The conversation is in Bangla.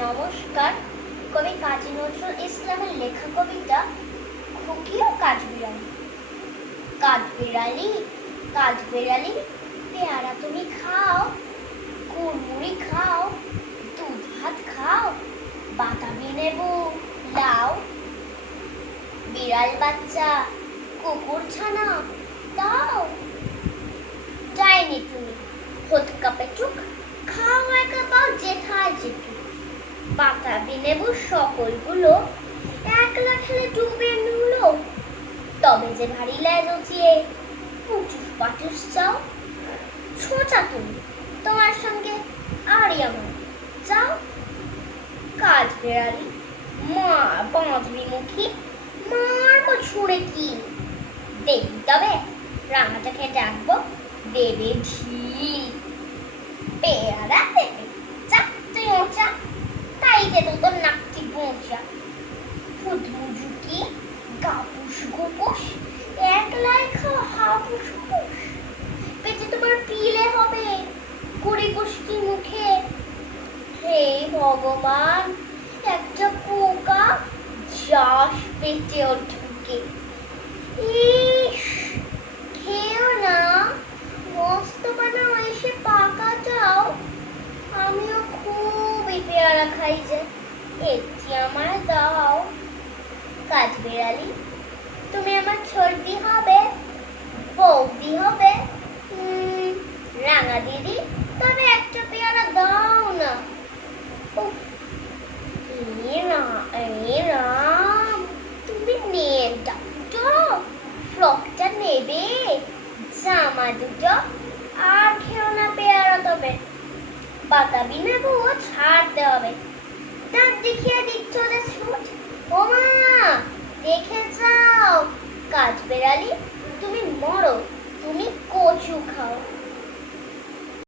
নমস্কার। কবি কাজী নজরুল ইসলামের লেখা কবিতা খুকি ও কাঠবিড়ালি। কাঠবিড়ালি কাঠবিড়ালি, পেয়ারা তুমি খাও, কুড়মুড়ি খাও, দুধ ভাত খাও, বাতাবি লেবু লাও। বিড়াল বাচ্চা কুকুর ছানা দাও। যায়নি তুমি হোতকা পেচুক, খাও একা পাও যেথায় যেটুক। বাতাবি লেবু সকলগুলো একলা খেলে ডুবে নুলো। তবে যে ভারী লেজ উঁচিয়ে পুচুস পাচুস চাও। ছোঁচা তুমি তোমার সঙ্গে আরই আমার যাও। কাঠবিড়ালি মা বাঁধবি মুখী, মারবো ছুঁড়ে কি। দেখবি তবে রাঙাটা খেয়ে ডাকবো, দেবে ঢিল। পেয়ারা দেবে চারটে মোচা, তাই যে তোর নাকটি বোঁচা। ফুটমুজুকি গাপুস গুপুস, একলাই খাও হাপুস হুপুস। পেটে তোমার পিলে হবে কুড়ি কুষ্টি মুখে। হে ভগবান, একটা পোকা যাস পেটেও ঢুকে। ইস, খেও না, মস্ত বানাও এসে পাকা যাও। আমিও খুবই পেয়ারা খাই যে, একটি আমায় দাও। কাঠবিড়ালি তুমি আমার ছোটদি হবে, বৌদি হবে, রাঙা দিদি, তবে একটা পেয়ারা দাও না। উফ, এ রাম, তুমি নেটা দুটো, ফ্রকটা নেবে, জামা দুটো, আর খেও না পেয়ারা তবে। বাতাবি লেবু ছাড়তে হবে। দাঁত দেখিয়ে দিচ্ছ যে ছুট, ও মা দেখে যাও। কাঠবিড়ালি তুমি মরো।